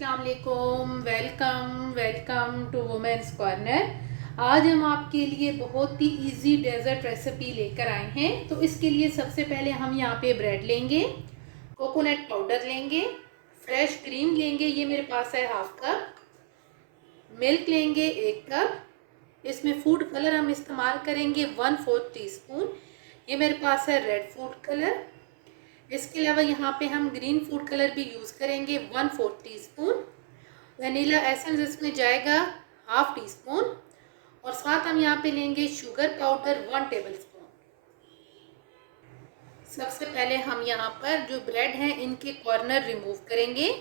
अस्सलाम वालेकुम। Welcome to women's corner. आज हम आपके लिए बहुत ही इजी डेजर्ट रेसिपी लेकर आए हैं। तो इसके लिए सबसे पहले हम यहाँ पे ब्रेड लेंगे, कोकोनट पाउडर लेंगे, फ्रेश क्रीम लेंगे, ये मेरे पास है हाफ कप, मिल्क लेंगे 1 कप, इसमें फूड कलर हम इस्तेमाल करेंगे 1/4 टीस्पून, ये मेरे पास है रेड फूड कलर। इसके अलावा यहाँ पे हम ग्रीन फूड कलर भी यूज़ करेंगे 1/4 टीस्पून। वनीला एसेंस इसमें जाएगा 1/2 टीस्पून और साथ हम यहाँ पे लेंगे शुगर पाउडर 1 टेबलस्पून। सबसे पहले हम यहाँ पर जो ब्रेड हैं इनके कॉर्नर रिमूव करेंगे।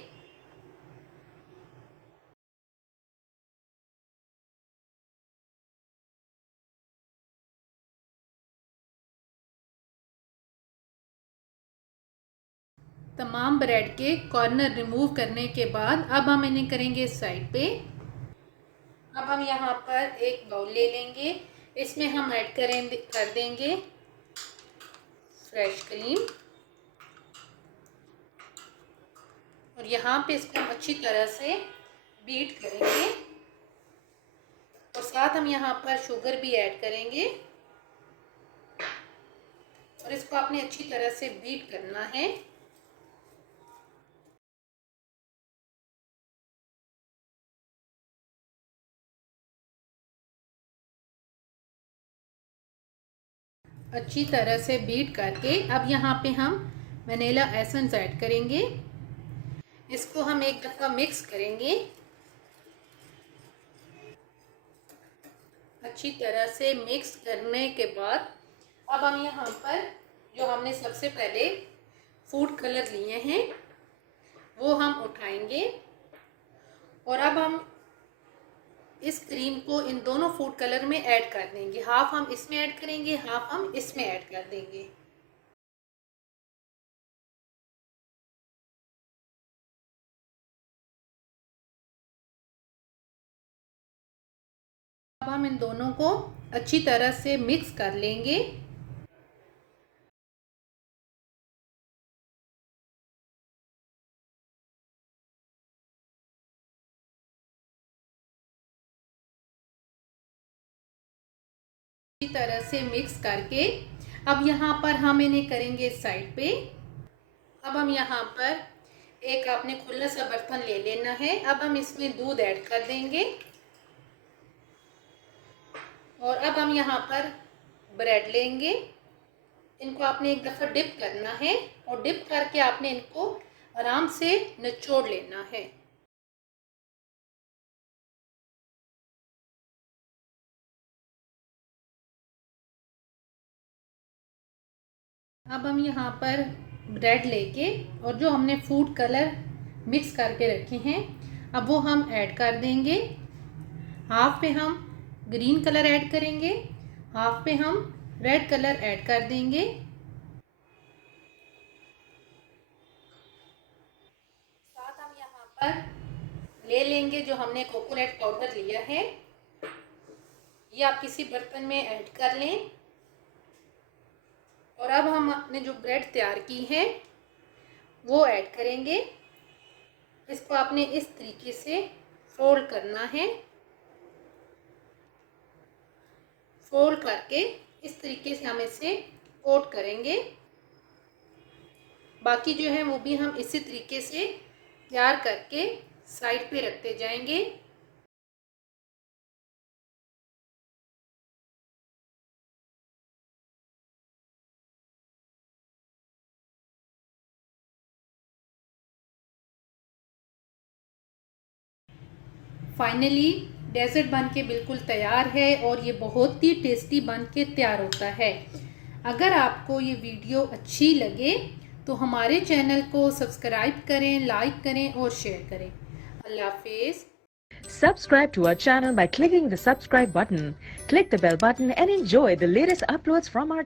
तमाम ब्रेड के कॉर्नर रिमूव करने के बाद अब हम इन्हें करेंगे साइड पे। अब हम यहाँ पर एक बाउल ले लेंगे, इसमें हम ऐड कर देंगे फ्रेश क्रीम और यहाँ पे इसको हम अच्छी तरह से बीट करेंगे और साथ हम यहाँ पर शुगर भी ऐड करेंगे और इसको आपने अच्छी तरह से बीट करना है। अच्छी तरह से बीट करके अब यहाँ पे हम वनीला एसेंस ऐड करेंगे, इसको हम एक दफ़ा मिक्स करेंगे। अच्छी तरह से मिक्स करने के बाद अब हम यहाँ पर जो हमने सबसे पहले फूड कलर लिए हैं वो हम उठाएंगे और अब हम इस क्रीम को इन दोनों फूड कलर में ऐड कर देंगे। हाफ हम इसमें ऐड करेंगे, हाफ हम इसमें ऐड कर देंगे। अब हम इन दोनों को अच्छी तरह से मिक्स कर लेंगे। अच्छी तरह से मिक्स करके अब यहाँ पर हम इन्हें करेंगे साइड पे। अब हम यहाँ पर एक आपने खुला सा बर्तन ले लेना है। अब हम इसमें दूध ऐड कर देंगे और अब हम यहाँ पर ब्रेड लेंगे, इनको आपने एक दफ़ा डिप करना है और डिप करके आपने इनको आराम से निचोड़ लेना है। अब हम यहाँ पर ब्रेड लेके और जो हमने फूड कलर मिक्स करके रखे हैं अब वो हम ऐड कर देंगे। हाफ पे हम ग्रीन कलर ऐड करेंगे, हाफ पे हम रेड कलर ऐड कर देंगे। साथ हम यहाँ पर ले लेंगे जो हमने कोकोनट पाउडर लिया है, ये आप किसी बर्तन में ऐड कर लें और अब हम अपने जो ब्रेड तैयार की है वो ऐड करेंगे। इसको आपने इस तरीके से फोल्ड करना है, फोल्ड करके इस तरीके से हम इसे कोट करेंगे। बाकी जो है वो भी हम इसी तरीके से तैयार करके साइड पे रखते जाएंगे। फाइनली डेजर्ट बन के बिल्कुल तैयार है और ये बहुत ही टेस्टी बन के तैयार होता है। अगर आपको ये वीडियो अच्छी लगे तो हमारे चैनल को सब्सक्राइब करें, लाइक करें और शेयर करें। अल्लाह हाफिज़। Subscribe to our channel by clicking the subscribe button. Click the bell button and enjoy the latest uploads from our